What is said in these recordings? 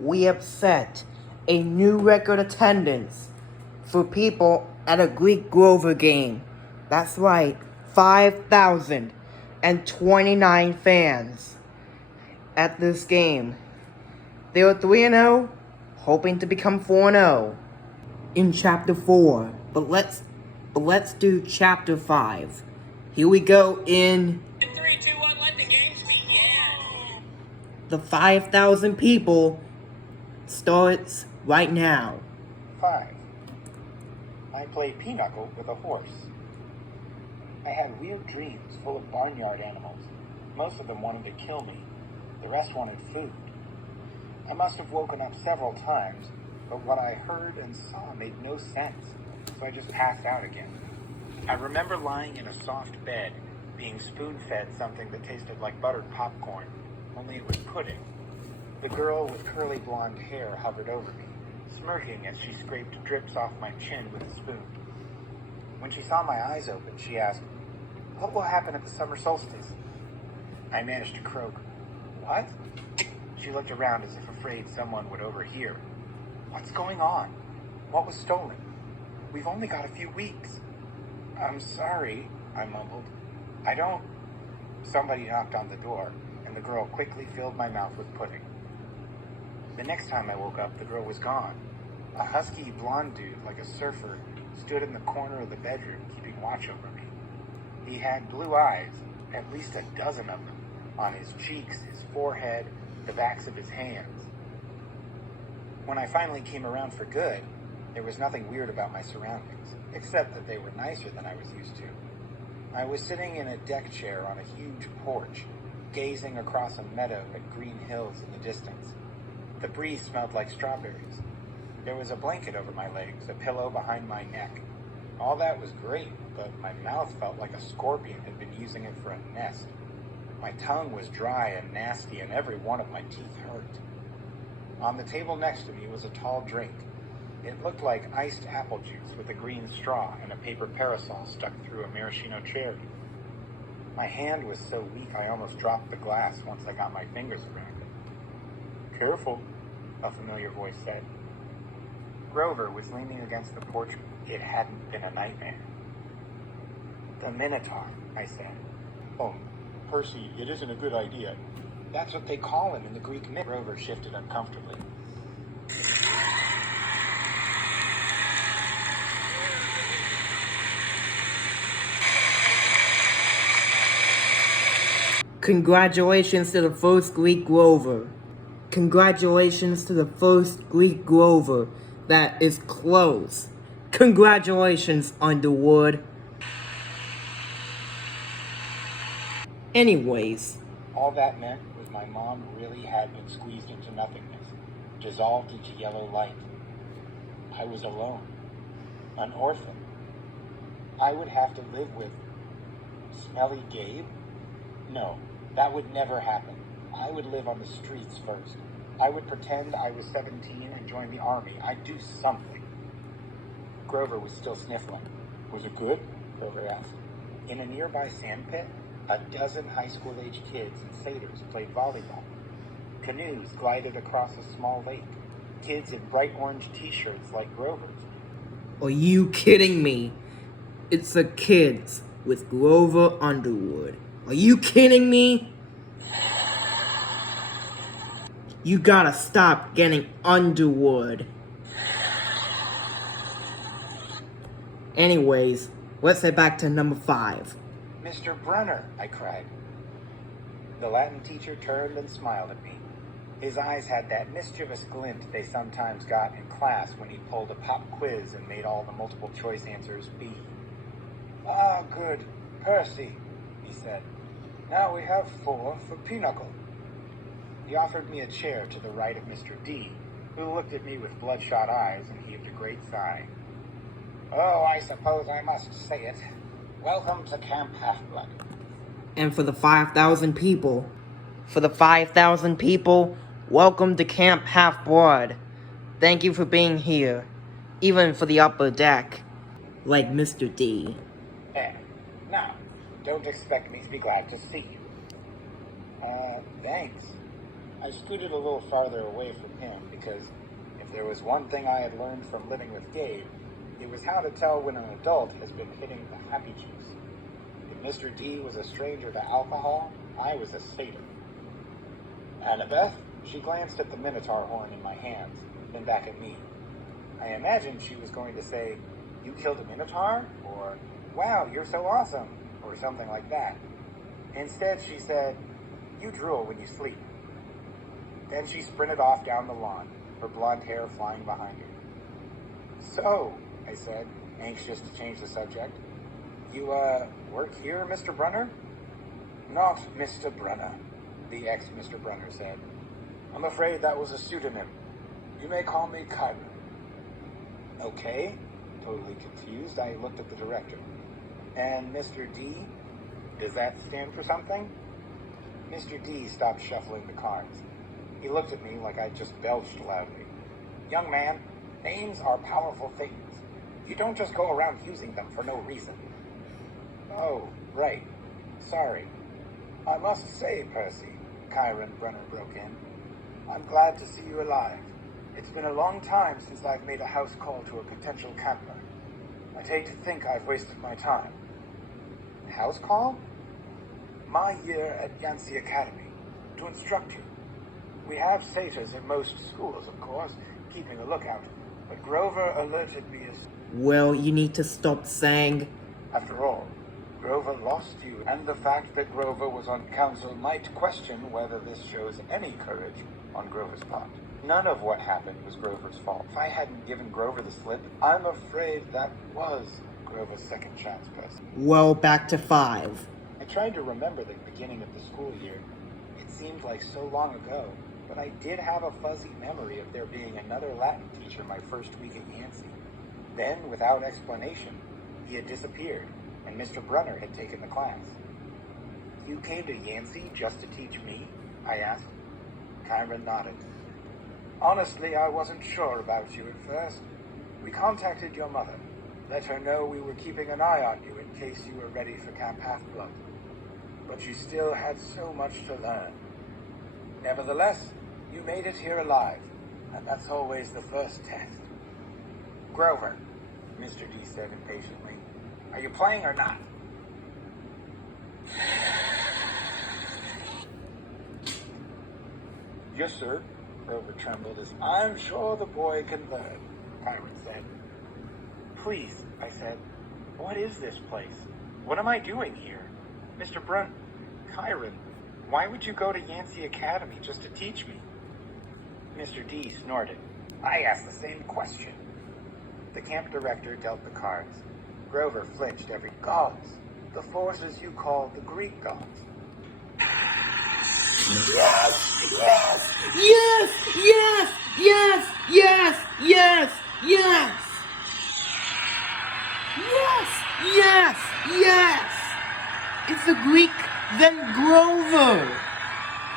we have set a new record attendance for people at a Greek Grover game. That's right, 5,029 fans at this game. They were 3-0, hoping to become 4-0 in Chapter 4. But let's do Chapter 5. Here we go in 3, 2, 1, let the games begin. the 5,000 people starts right now. 5. I play pinochle with a horse. I had weird dreams full of barnyard animals. Most of them wanted to kill me. The rest wanted food. I must have woken up several times, but what I heard and saw made no sense, so I just passed out again. I remember lying in a soft bed, being spoon-fed something that tasted like buttered popcorn, only it was pudding. The girl with curly blonde hair hovered over me, smirking as she scraped drips off my chin with a spoon. When she saw my eyes open, she asked, "What will happen at the summer solstice?" I managed to croak, "What?" She looked around as if afraid someone would overhear. "What's going on? What was stolen? We've only got a few weeks." "I'm sorry," I mumbled. "I don't..." Somebody knocked on the door, and the girl quickly filled my mouth with pudding. The next time I woke up, the girl was gone. A husky blonde dude, like a surfer, stood in the corner of the bedroom, keeping watch over me. He had blue eyes, at least a dozen of them, on his cheeks, his forehead, the backs of his hands. When I finally came around for good, there was nothing weird about my surroundings, except that they were nicer than I was used to. I was sitting in a deck chair on a huge porch, gazing across a meadow at green hills in the distance. The breeze smelled like strawberries. There was a blanket over my legs, a pillow behind my neck. All that was great, but my mouth felt like a scorpion had been using it for a nest. My tongue was dry and nasty, and every one of my teeth hurt. On the table next to me was a tall drink. It looked like iced apple juice with a green straw and a paper parasol stuck through a maraschino cherry. My hand was so weak I almost dropped the glass once I got my fingers around it. "Careful," a familiar voice said. Grover was leaning against the porch. It hadn't been a nightmare. "The Minotaur," I said. "Oh, Percy, it isn't a good idea. That's what they call him in the Greek myth." Grover shifted uncomfortably. Congratulations to the first Greek Grover. Congratulations to the first Greek Grover that is close. Congratulations, Underwood. Anyways, All that meant was my mom really had been squeezed into nothingness, dissolved into yellow light. I was alone, an orphan. I would have to live with Smelly Gabe? No, that would never happen. I would live on the streets first. I would pretend I was 17 and join the army. I'd do something. Grover was still sniffling. "Was it good?" Grover asked. In a nearby sandpit, a dozen high school-age kids and satyrs played volleyball. Canoes glided across a small lake. Kids in bright orange t-shirts like Grover's. are you kidding me? It's the kids with Grover Underwood. Are you kidding me? You gotta stop getting Underwood. Anyways, let's head back to number 5. "Mr. Brunner," I cried. The Latin teacher turned and smiled at me. His eyes had that mischievous glint they sometimes got in class when he pulled a pop quiz and made all the multiple choice answers B. "Ah, good. Percy," he said. "Now we have 4 for pinochle." He offered me a chair to the right of Mr. D, who looked at me with bloodshot eyes and heaved a great sigh. "Oh, I suppose I must say it. Welcome to Camp Half-Blood." And for the 5,000 people, welcome to Camp Half-Blood. Thank you for being here, even for the upper deck, like Mr. D. Now, don't expect me to be glad to see you. Thanks. I scooted a little farther away from him because if there was one thing I had learned from living with Gabe, it was how to tell when an adult has been hitting the happy juice. If Mr. D was a stranger to alcohol, I was a satyr. Annabeth, she glanced at the Minotaur horn in my hands, then back at me. I imagined she was going to say, "You killed a Minotaur?" or "Wow, you're so awesome," or something like that. Instead, she said, "You drool when you sleep." Then she sprinted off down the lawn, her blonde hair flying behind her. "So," I said, anxious to change the subject, "you, work here, Mr. Brunner?" "Not Mr. Brunner," the ex-Mr. Brunner said. "I'm afraid that was a pseudonym. You may call me Kyron." "Okay." Totally confused, I looked at the director. "And Mr. D? Does that stand for something?" Mr. D stopped shuffling the cards. He looked at me like I'd just belched loudly. "Young man, names are powerful things. You don't just go around using them for no reason." "Oh, right. Sorry. I must say, Percy," Kyron Brunner broke in, "I'm glad to see you alive. It's been a long time since I've made a house call to a potential camper. I'd hate to think I've wasted my time." "House call?" "My year at Yancey Academy, to instruct you. We have satyrs in most schools, of course, keeping a lookout, but Grover alerted me as... Well, you need to stop saying. After all, Grover lost you, and the fact that Grover was on council might question whether this shows any courage on Grover's part. None of what happened was Grover's fault. If I hadn't given Grover the slip, I'm afraid that was Grover's second chance, Percy. Well, back to 5. I tried to remember the beginning of the school year. It seemed like so long ago, but I did have a fuzzy memory of there being another Latin teacher my first week at Yancey. Then, without explanation, he had disappeared, and Mr. Brunner had taken the class. "You came to Yancey just to teach me?" I asked. Kyron nodded. "Honestly, I wasn't sure about you at first. We contacted your mother, let her know we were keeping an eye on you in case you were ready for Camp Half-Blood. But you still had so much to learn. Nevertheless, you made it here alive, and that's always the first test." "Grover," Mr. D said impatiently, "are you playing or not?" "Yes, sir." Grover trembled as, "I'm sure the boy can learn," Kyron said. "Please," I said, "what is this place? What am I doing here? Mr. Kyron, why would you go to Yancey Academy just to teach me?" Mr. D snorted. "I asked the same question." The camp director dealt the cards. Grover flinched every gods, the forces you call the Greek gods. Yes! Yes! Yes! Yes! Yes! Yes! Yes! Yes! Yes! Yes! Yes! It's the Greek, then Grover!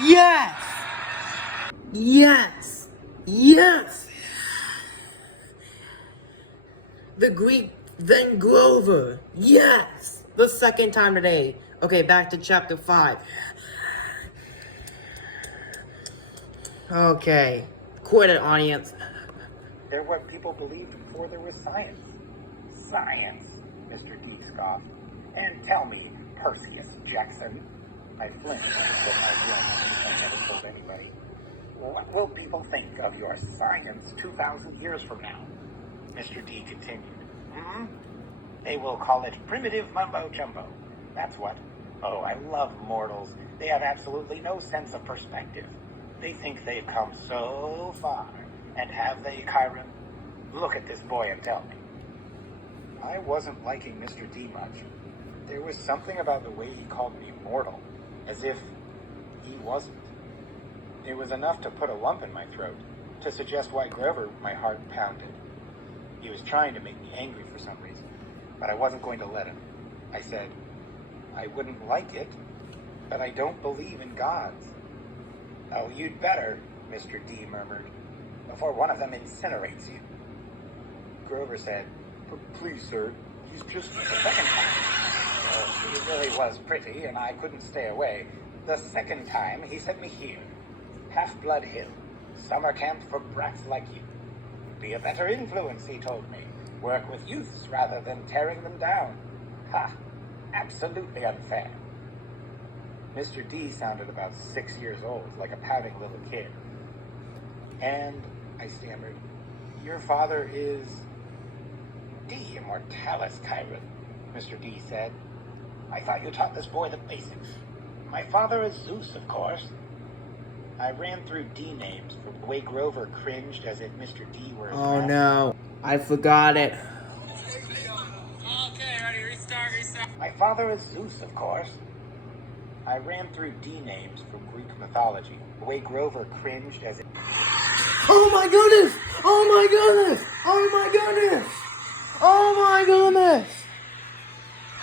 Yes! Yes! Yes! The Greek, then Grover! Yes! The second time today. Okay, back to chapter 5. Okay. Quit it, audience. They're what people believed before there was science. Science, Mr. D scoffed. "And tell me, Perseus Jackson," I flinched when he said my real name, which I never told anybody, "what will people think of your science 2,000 years from now?" Mr. D continued. "They will call it primitive mumbo-jumbo. That's what. Oh, I love mortals. They have absolutely no sense of perspective. They think they've come so far. And have they, Kyron? Look at this boy and tell me." I wasn't liking Mr. D much. There was something about the way he called me mortal, as if he wasn't. It was enough to put a lump in my throat, to suggest why Grover my heart pounded. He was trying to make me angry for some reason, but I wasn't going to let him. I said, "I wouldn't like it, but I don't believe in gods." "Oh, you'd better," Mr. D murmured, "before one of them incinerates you." Grover said, "Please, sir, he's just..." The second time. She really was pretty, and I couldn't stay away. The second time, he sent me here. Half-Blood Hill, summer camp for brats like you. Be a better influence, he told me. Work with youths rather than tearing them down. Ha! Absolutely unfair. Mr. D sounded about 6 years old, like a pouting little kid. And I stammered, "Your father is D Immortalis, Chiron," Mr. D said. "I thought you taught this boy the basics." "My father is Zeus, of course." I ran through D names, the way Grover cringed as if Mr. D were his Oh master. no, I forgot it. Okay, ready, restart. "My father is Zeus, of course." I ran through D names from Greek mythology, the way Grover cringed as if... Oh my goodness! Oh my goodness! Oh my goodness! Oh my goodness!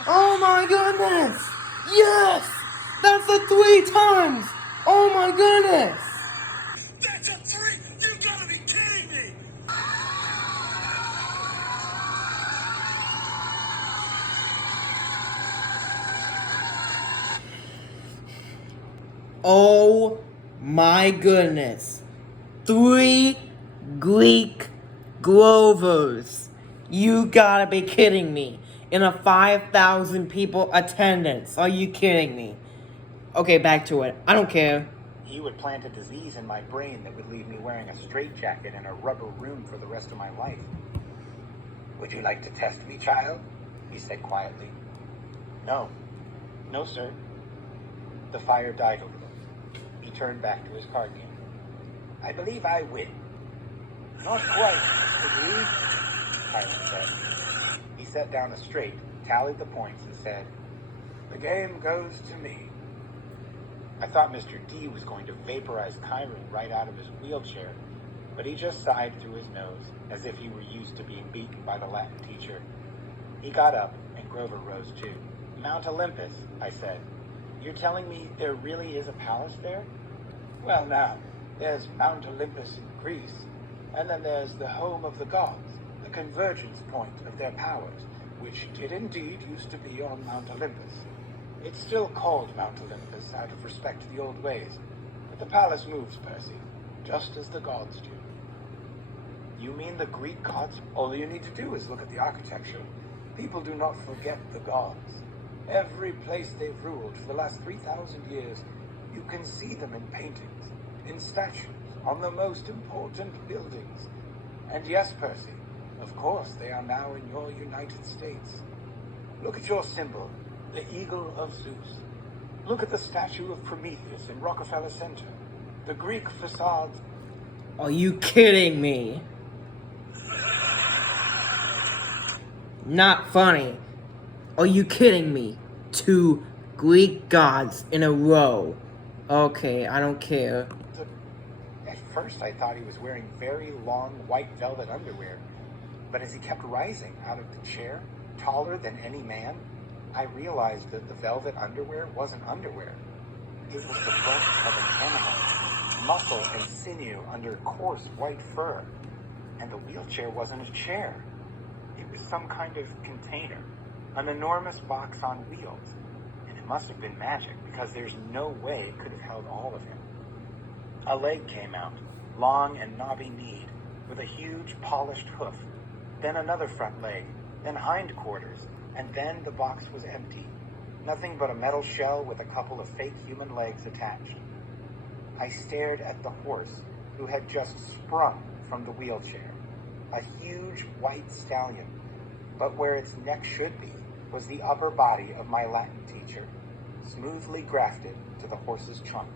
Oh my goodness! Yes! That's a 3 times! Oh my goodness! That's a 3! You gotta be kidding me! Oh my goodness. 3 Greek Grovers. You gotta be kidding me. In a 5,000 people attendance. Are you kidding me? Okay, back to it. I don't care. He would plant a disease in my brain that would leave me wearing a straitjacket in a rubber room for the rest of my life. "Would you like to test me, child?" he said quietly. "No. No, sir." The fire died a little. He turned back to his card game. "I believe I win." "Not quite, Mr. D," Chiron said. He set down a straight, tallied the points, and said, "The game goes to me." I thought Mr. D was going to vaporize Chiron right out of his wheelchair, but he just sighed through his nose, as if he were used to being beaten by the Latin teacher. He got up, and Grover rose too. "Mount Olympus," I said. "You're telling me there really is a palace there?" "Well now, there's Mount Olympus in Greece, and then there's the home of the gods, the convergence point of their powers, which did indeed used to be on Mount Olympus. It's still called Mount Olympus out of respect to the old ways, but the palace moves, Percy, just as the gods do." "You mean the Greek gods? All you need to do is look at the architecture. People do not forget the gods. Every place they've ruled for the last 3,000 years, you can see them in paintings, in statues, on the most important buildings. And yes, Percy, of course they are now in your United States. Look at your symbol, the eagle of Zeus. Look at the statue of Prometheus in Rockefeller Center. The Greek facades..." Are you kidding me? Not funny. Are you kidding me? 2 Greek gods in a row. Okay, I don't care. At first I thought he was wearing very long white velvet underwear, but as he kept rising out of the chair, taller than any man, I realized that the velvet underwear wasn't underwear. It was the flesh of an animal, muscle and sinew under coarse white fur. And the wheelchair wasn't a chair. It was some kind of container, an enormous box on wheels. And it must have been magic, because there's no way it could have held all of him. A leg came out, long and knobby-kneed, with a huge polished hoof. Then another front leg, then hindquarters, and then the box was empty. Nothing but a metal shell with a couple of fake human legs attached. I stared at the horse, who had just sprung from the wheelchair. A huge white stallion, but where its neck should be was the upper body of my Latin teacher, smoothly grafted to the horse's trunk.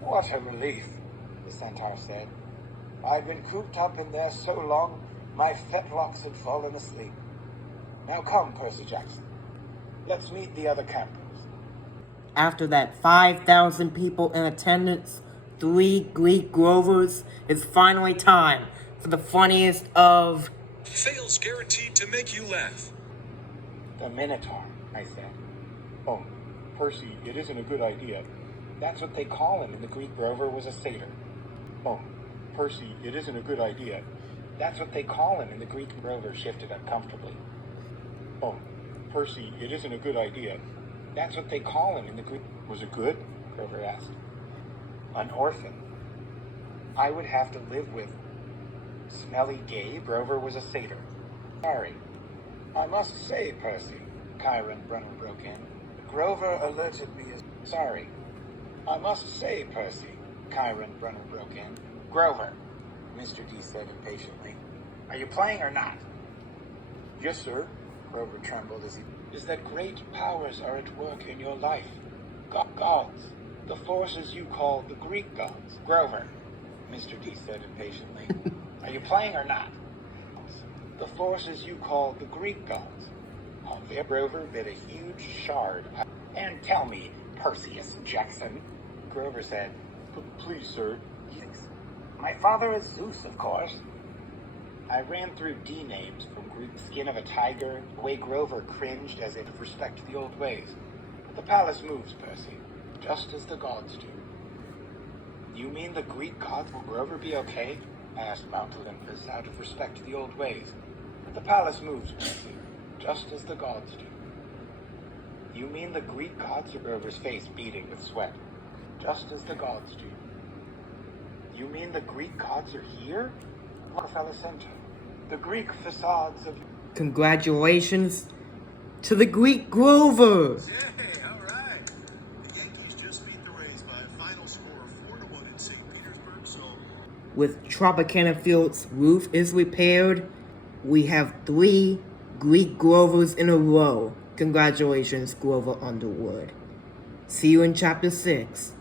"What a relief," the centaur said. "I've been cooped up in there so long, my fetlocks had fallen asleep. Now come, Percy Jackson. Let's meet the other campers." After that 5,000 people in attendance, 3 Greek Grovers, it's finally time for the funniest of... Fails guaranteed to make you laugh. "The Minotaur," I said. "Oh, Percy, it isn't a good idea. That's what they call him in the Greek. Grover was a satyr." "Oh, Percy, it isn't a good idea. That's what they call him in the Greek." Grover shifted uncomfortably. "Oh, Percy, it isn't a good idea. That's what they call him in the Greek." "Was it good?" Grover asked. An orphan. I would have to live with Smelly Gabe. Grover was a satyr. Sorry. I must say, Percy, Kyron Brunner broke in. Grover alerted me as... Sorry. I must say, Percy, Kyron Brunner broke in. Grover, Mr. D said impatiently. Are you playing or not? Yes, sir. Grover trembled as he... Is that great powers are at work in your life. Gods. The forces you call the Greek gods. Grover, Mr. D said impatiently. Are you playing or not? The forces you call the Greek gods. On their Grover bit a huge shard. And tell me, Perseus Jackson, Grover said. Please, sir. My father is Zeus, of course. I ran through D names from Greek skin of a tiger, the way Grover cringed as if respect to the old ways. But the palace moves, Percy, just as the gods do. You mean the Greek gods will Grover be okay? Asked Mount Olympus out of respect to the old ways. But the palace moves, Percy, just as the gods do. You mean the Greek gods? Grover's face beating with sweat. Just as the gods do. You mean the Greek gods are here? Rockefeller Center. The Greek facades of... Congratulations to the Greek Grovers! Hey, all right. The Yankees just beat the Rays by a final score of 4-1 in St. Petersburg, so... With Tropicana Field's roof is repaired, we have 3 Greek Grovers in a row. Congratulations, Grover Underwood. See you in Chapter 6.